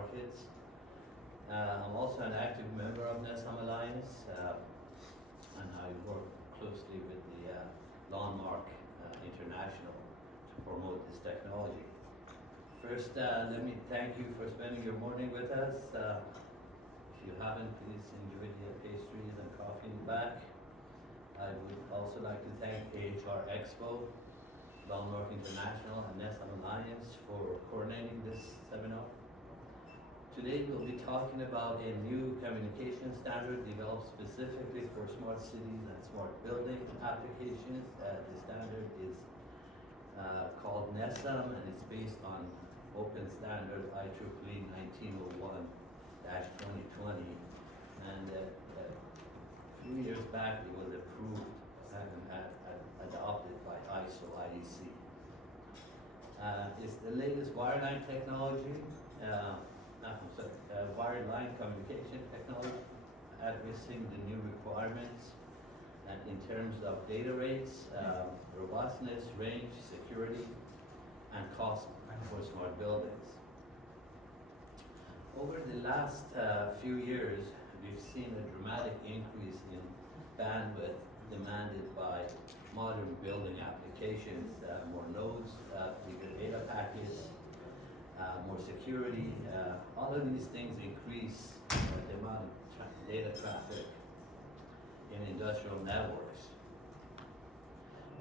markets. I'm also an active member of Nessum Alliance, and I work closely with the Landmark International to promote this technology. First, let me thank you for spending your morning with us. If you haven't, please enjoy the pastries and coffee in the back. I would also like to thank AHR EXPO, Landmark International, and Nessum Alliance for coordinating this seminar. Today we'll be talking about a new communication standard developed specifically for smart cities and smart building applications. The standard is called Nessum, and it's based on open standard IEEE 1901-2020. And a few years back it was approved and adopted by ISO IEC. It's the latest wireline technology. Wireline communication technology, addressing the new requirements in terms of data rates, robustness, range, security, and cost for smart buildings. Over the last few years, we've seen a dramatic increase in bandwidth demanded by modern building applications, more nodes, bigger data packets, more security. All of these things increase the amount of data traffic in industrial networks.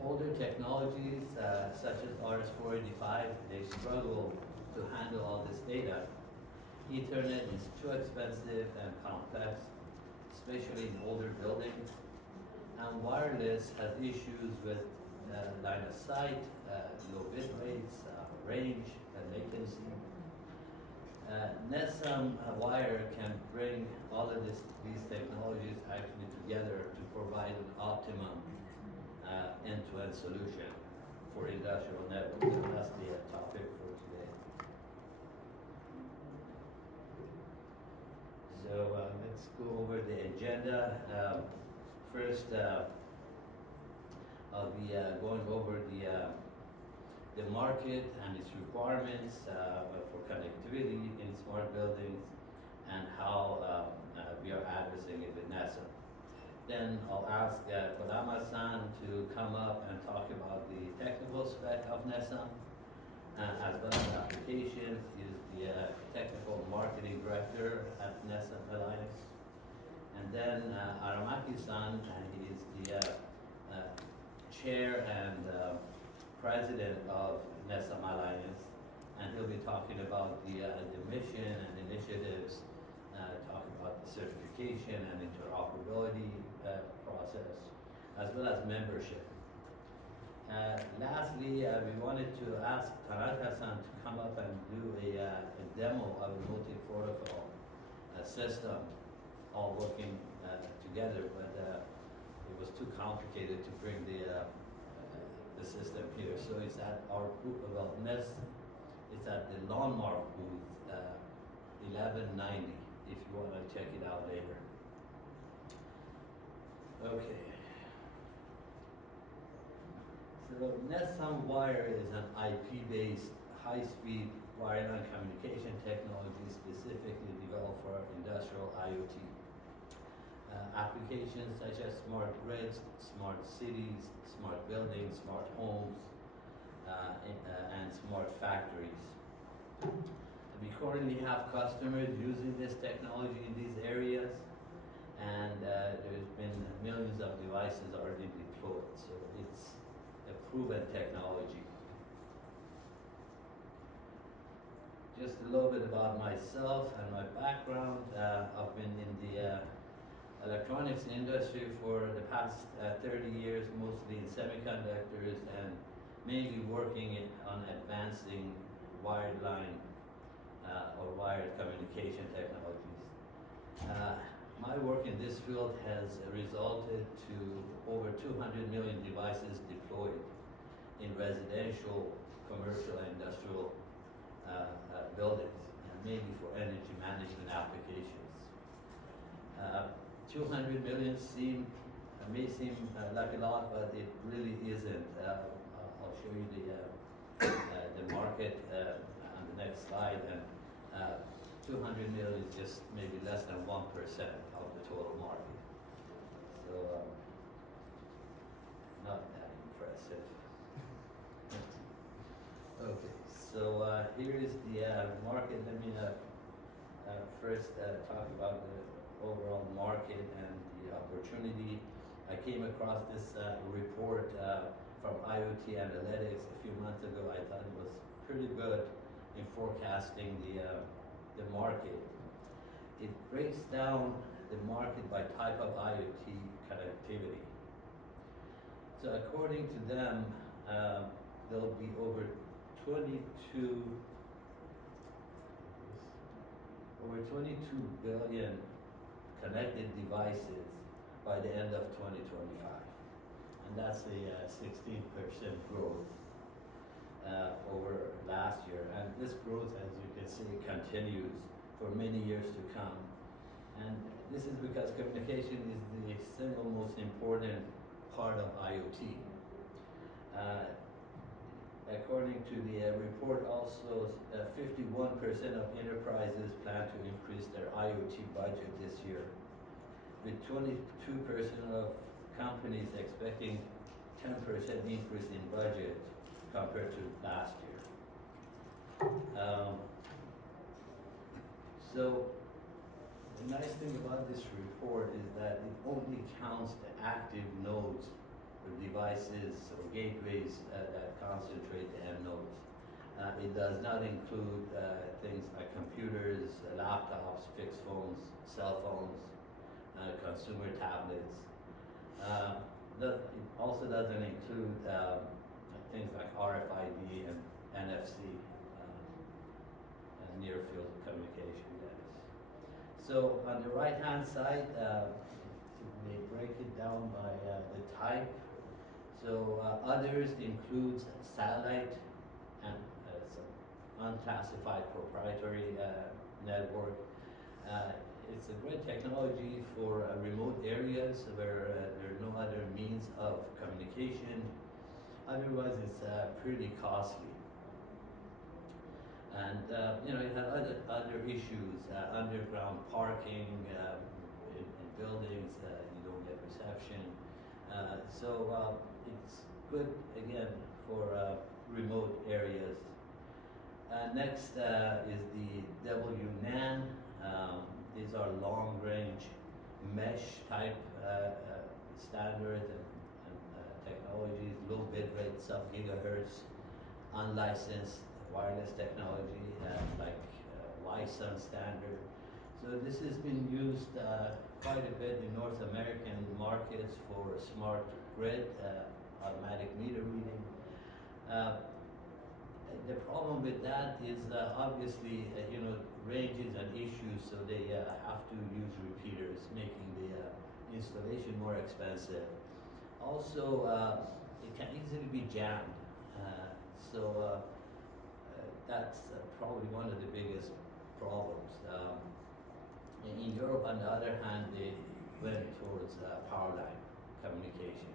Older technologies such as RS-485, they struggle to handle all this data. Ethernet is too expensive and complex, especially in older buildings. And wireless has issues with line of sight, low bit rates, range, and latency. Nessum-Wire can bring all of these technologies actually together to provide an optimum end-to-end solution for industrial networks. And that's the topic for today. So let's go over the agenda. First, I'll be going over the market and its requirements for connectivity in smart buildings and how we are addressing it with Nessum. Then I'll ask Kodama-san to come up and talk about the technical spec of Nessum, as well as applications. He's the technical marketing director at Nessum Alliance. And then Aramaki-san, he is the chair and president of Nessum Alliance, and he'll be talking about the mission and initiatives, talking about the certification and interoperability process, as well as membership. Lastly, we wanted to ask Tanaka-san to come up and do a demo of a multi-protocol system, all working together, but it was too complicated to bring the system here. So it's at our booth, well, it's at the Landmark booth, 1190, if you want to check it out later. Okay. So Nessum-Wire is an IP-based, high-speed wireline communication technology specifically developed for industrial IoT. Applications such as smart grids, smart cities, smart buildings, smart homes, and smart factories. We currently have customers using this technology in these areas, and there's been millions of devices already deployed, so it's a proven technology. Just a little bit about myself and my background. I've been in the electronics industry for the past 30 years, mostly in semiconductors, and mainly working on advancing wired line or wired communication technologies. My work in this field has resulted to over 200 million devices deployed in residential, commercial, and industrial buildings, and mainly for energy management applications. 200 million may seem like a lot, but it really isn't. I'll show you the market on the next slide. And 200 million is just maybe less than 1% of the total market. So, not that impressive. Okay, so here is the market. Let me first talk about the overall market and the opportunity. I came across this report from IoT Analytics a few months ago. I thought it was pretty good in forecasting the market. It breaks down the market by type of IoT connectivity. So according to them, there'll be over 22 billion connected devices by the end of 2025. And that's a 16% growth over last year. And this growth, as you can see, continues for many years to come. And this is because communication is the single most important part of IoT. According to the report also, 51% of enterprises plan to increase their IoT budget this year, with 22% of companies expecting 10% increase in budget compared to last year. So the nice thing about this report is that it only counts the active nodes or devices or gateways that concentrate the end nodes. It does not include things like computers, laptops, fixed phones, cell phones, consumer tablets. It also doesn't include things like RFID and NFC, near field communication. So on the right hand side, they break it down by the type. So others includes satellite and some unclassified proprietary network. It's a great technology for remote areas where there are no other means of communication. Otherwise, it's pretty costly. And it had other issues, underground parking in buildings, you don't get reception. So it's good, again, for remote areas. Next is the WNAN. These are long-range mesh type standards and technologies, low bit rate, sub-gigahertz, unlicensed wireless technology like YSUN standard. So this has been used quite a bit in North American markets for smart grid, automatic meter reading. The problem with that is obviously, range is an issue, so they have to use repeaters, making the installation more expensive. Also, it can easily be jammed. So that's probably one of the biggest problems. In Europe, on the other hand, they went towards power line communication.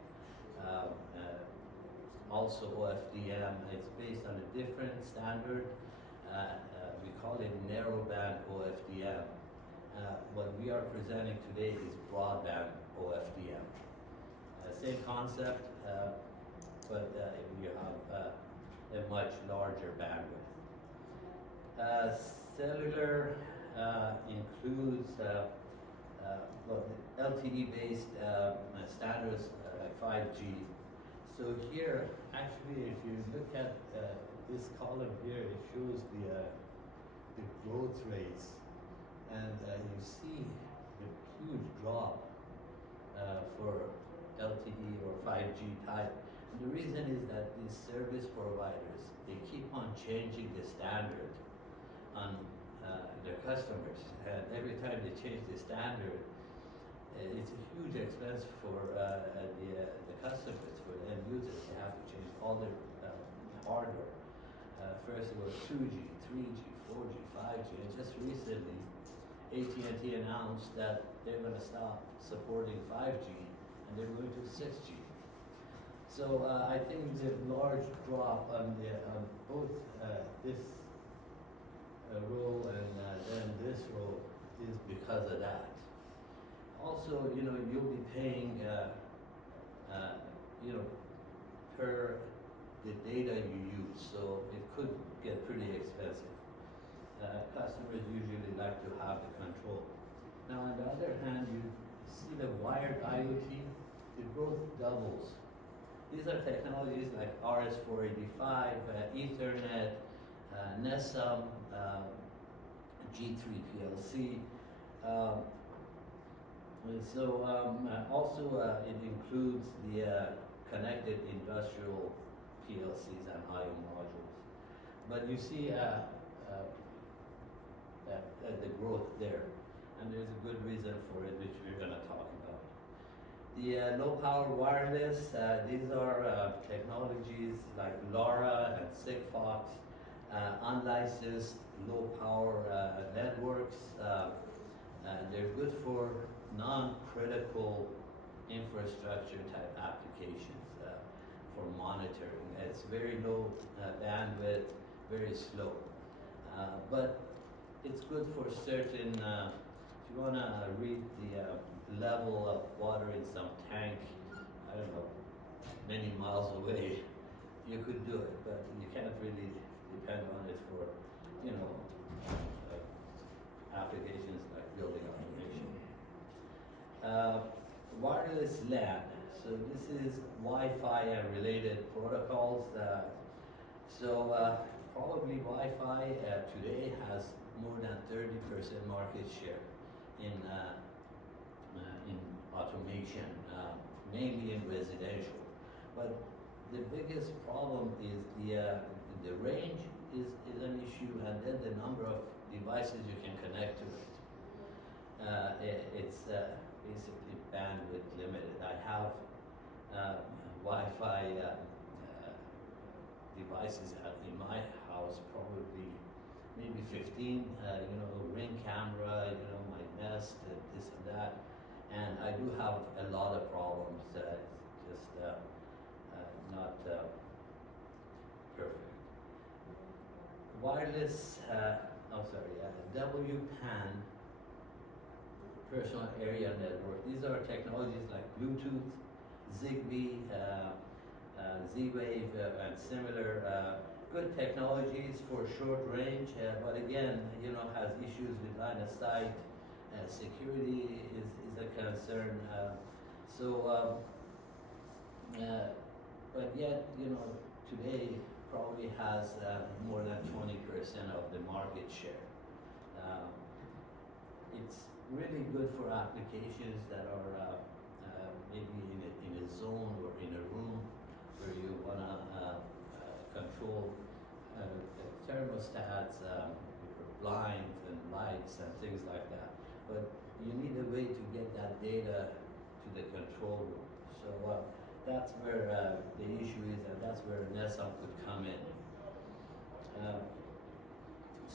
Also OFDM, it's based on a different standard. We call it narrowband OFDM. What we are presenting today is broadband OFDM. Same concept, but we have a much larger bandwidth. Cellular includes LTE-based standards like 5G. So here, actually, if you look at this column here, it shows the growth rates, and you see the huge drop for LTE or 5G type. And the reason is that these service providers, they keep on changing the standard on their customers, and every time they change the standard, it's a huge expense for the customers, for the end users. They have to change all their hardware. First it was 2G, 3G, 4G, 5G, and just recently AT&T announced that they're going to stop supporting 5G and they're going to 6G. So I think the large drop on both this row and then this also, you'll be paying, per the data you use, so it could get pretty expensive. Customers usually like to have the control. Now, on the other hand, you see the wired IoT, the growth doubles. These are technologies like RS-485, Ethernet, Nessum, HD-PLC. Also, it includes the connected industrial PLCs and I/O modules. But you see the growth there, and there's a good reason for it, which we're going to talk about. The low power wireless, these are technologies like LoRa and Sigfox, unlicensed low power networks. They're good for non-critical infrastructure type applications for monitoring. It's very low bandwidth, very slow. But it's good for certain, if you want to read the level of water in some tank, I don't know, many miles away, you could do it, but you can't really depend on it for, applications like building automation. Wireless LAN. So this is Wi-Fi and related protocols. Probably Wi-Fi today has more than 30% market share in automation, mainly in residential. But the biggest problem is the range is an issue, and then the number of devices you can connect to it. It's basically bandwidth limited. I have Wi-Fi devices in my house, probably maybe 15, ring camera, my Nest, this and that. And I do have a lot of problems, just not perfect. Wireless, WPAN, personal area network. These are technologies like Bluetooth, Zigbee, Z-Wave, and similar good technologies for short range, but again, has issues with line of sight. Security is a concern. But yet, today probably has more than 20% of the market share. It's really good for applications that are maybe in a zone or in a room where you want to control thermostats, blinds and lights and things like that. But you need a way to get that data to the control room. So that's where the issue is, and that's where Nessum could come in.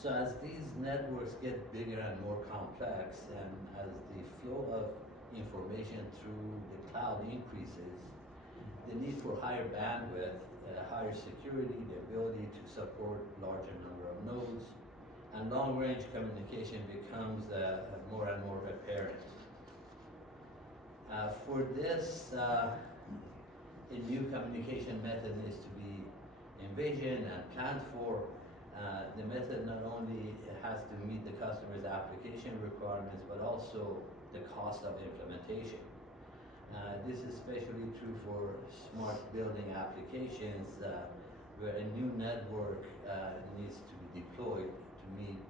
So as these networks get bigger and more complex, and as the flow of information through the cloud increases, the need for higher bandwidth, higher security, the ability to support larger number of nodes, and long-range communication becomes more and more apparent. For this, a new communication method needs to be envisioned and planned for. The method not only has to meet the customer's application requirements, but also the cost of implementation. This is especially true for smart building applications where a new network needs to be deployed to meet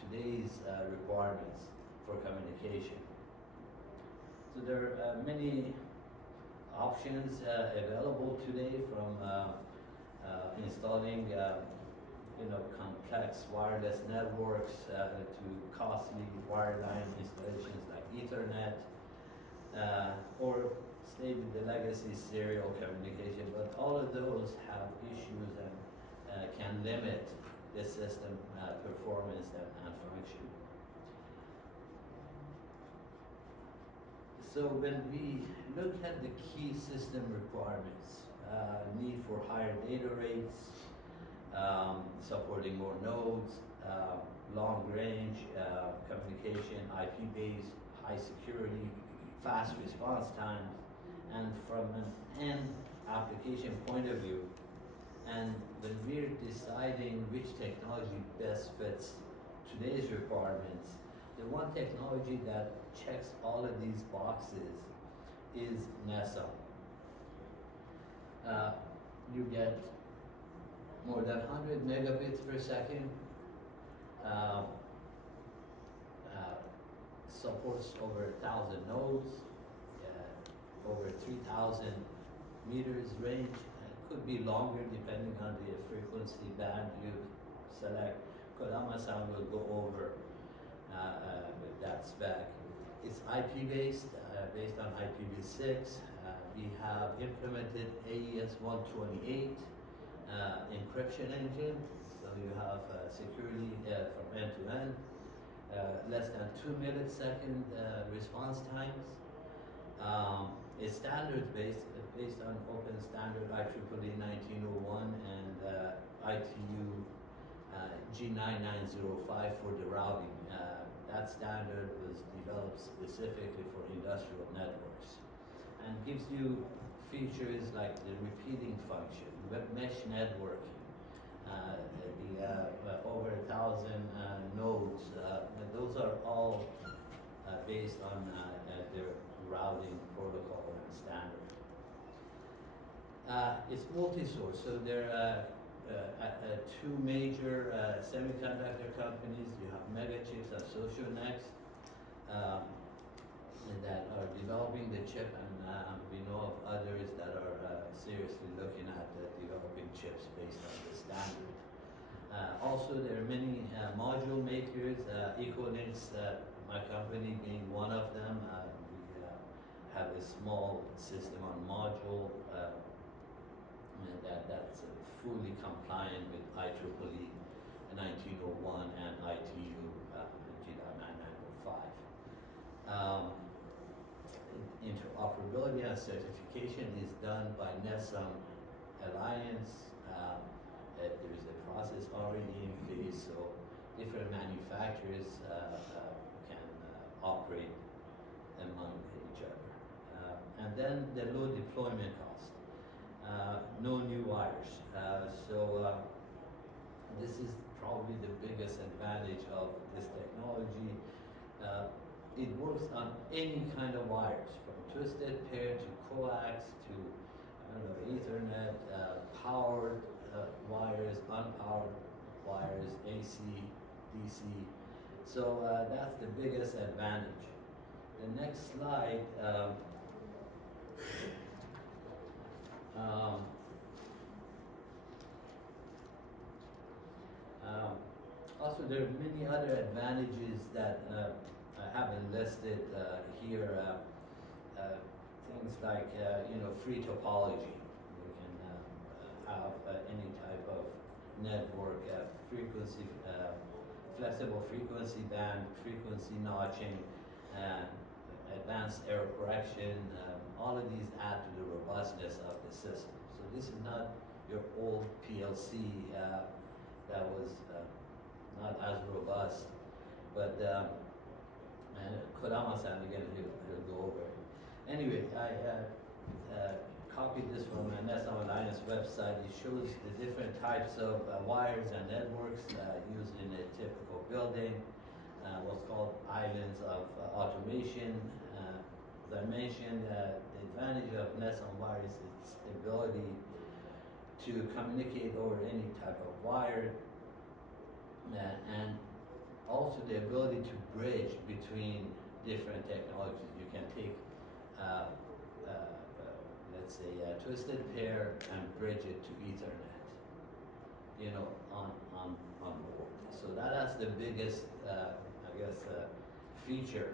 today's requirements for communication. So there are many options available today, from installing complex wireless networks to costly wireline installations like Ethernet, or stay with the legacy serial communication. But all of those have issues and can limit the system performance and function. So when we look at the key system requirements, need for higher data rates, supporting more nodes, long range communication, IP-based, high security, fast response times, and from an end application point of view, and when we're deciding which technology best fits today's requirements, the one technology that checks all of these boxes is Nessum. You get more than 100 megabits per second, supports over 1,000 nodes, over 3,000 meters range. It could be longer depending on the frequency band you select. Kodama-san will go over that spec. It's IP based, based on IPv6. We have implemented AES 128 encryption engine, so you have security from end to end. Less than 2 millisecond response times. It's standards based on open standard IEEE 1901 and ITU G9905 for the routing. That standard was developed specifically for industrial networks and gives you features like the repeating function, web mesh networking, over 1,000 nodes. Those are all based on their routing protocol and standard. It's multi-source, so there are two major semiconductor companies. You have Megachips and Socionext that are developing the chip, and we know of others that are seriously looking at developing chips based on the standard. Also, there are many module makers, Ecolinx, my company being one of them. We have a small system on module that's fully compliant with IEEE 1901 and ITU G9905. Interoperability and certification is done by Nessum Alliance. There's a process already in place, so different manufacturers can operate among each other. And then the low deployment cost. No new wires. This is probably the biggest advantage of this technology. It works on any kind of wires, from twisted pair to coax to Ethernet, powered wires, unpowered wires, AC, DC. So that's the biggest advantage. The next slide. Also, there are many other advantages that I haven't listed here. Things like free topology. You can have any type of network, frequency, flexible frequency band, frequency notching, advanced error correction. All of these add to the robustness of the system. So this is not your old PLC that was not as robust, but and Kodama-san again, he'll go over it. Anyway, I copied this from the Nessum Alliance website. It shows the different types of wires and networks used in a typical building, what's called islands of automation. As I mentioned, the advantage of Nessum-Wire is its ability to communicate over any type of wire, and also the ability to bridge between different technologies. You can take, let's say, a twisted pair and bridge it to Ethernet, on board. So that's the biggest, feature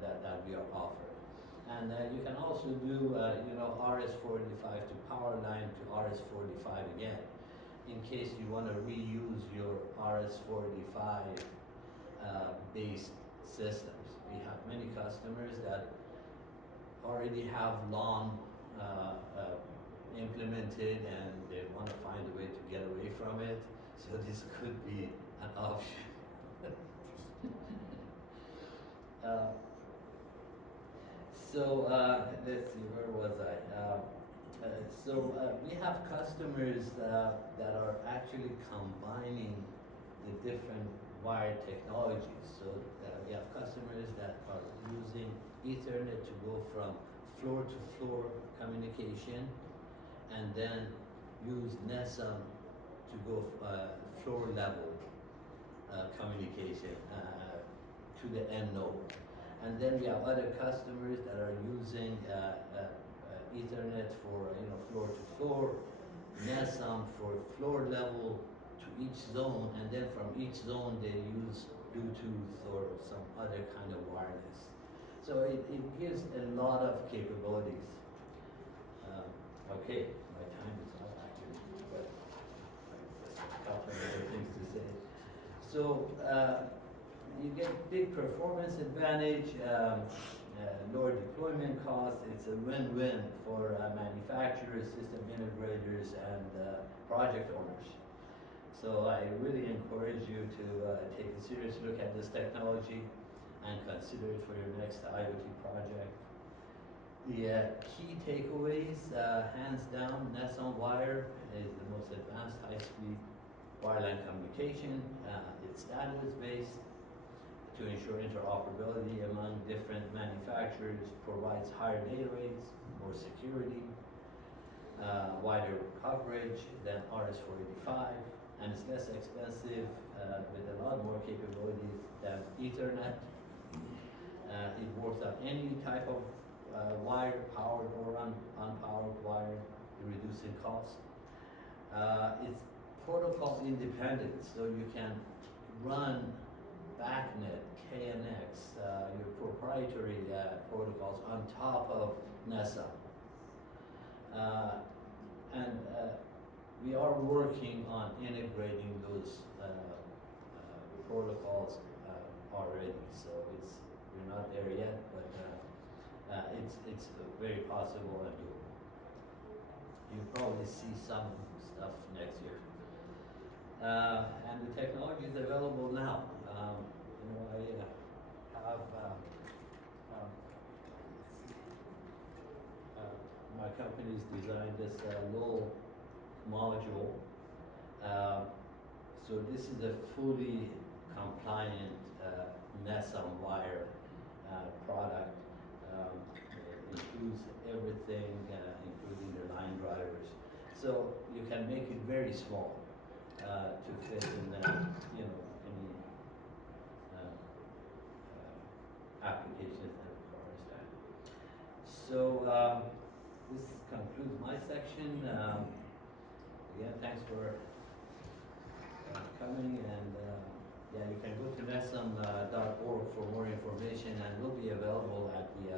that we are offering. And you can also do, RS-485 to power line to RS-485 again, in case you want to reuse your RS-485 based systems. We have many customers that already have LON implemented, and they want to find a way to get away from it. So this could be an option. So let's see, where was I? We have customers that are actually combining the different wire technologies. So we have customers that are using Ethernet to go from floor to floor communication, and then use Nessum to go floor level communication to the end node. And then we have other customers that are using Ethernet for floor to floor, Nessum for floor level to each zone, and then from each zone they use Bluetooth or some other kind of wireless. So it gives a lot of capabilities. Okay, my time is up actually, but a couple of other things to say. So you get big performance advantage, lower deployment costs. It's a win-win for manufacturers, system integrators, and project owners. So I really encourage you to take a serious look at this technology and consider it for your next IoT project. The key takeaways, hands down, Nessum-Wire is the most advanced high-speed wireline communication. It's standards-based to ensure interoperability among different manufacturers, provides higher data rates, more security, wider coverage than RS-485, and it's less expensive with a lot more capabilities than Ethernet. It works on any type of wire, powered or unpowered wire, reducing cost. It's protocol independent, so you can run BACnet, KNX, your proprietary protocols on top of Nessum. And we are working on integrating those protocols already, so we're not there yet, but it's very possible and doable. You'll probably see some stuff next year. And the technology is available now. I have my company's designed this little module. So this is a fully compliant Nessum-Wire product. It includes everything, including the line drivers. So you can make it very small to fit in any applications that requires that. So this concludes my section. Again, thanks for coming, and yeah, you can go to nessum.org for more information, and we'll be available at the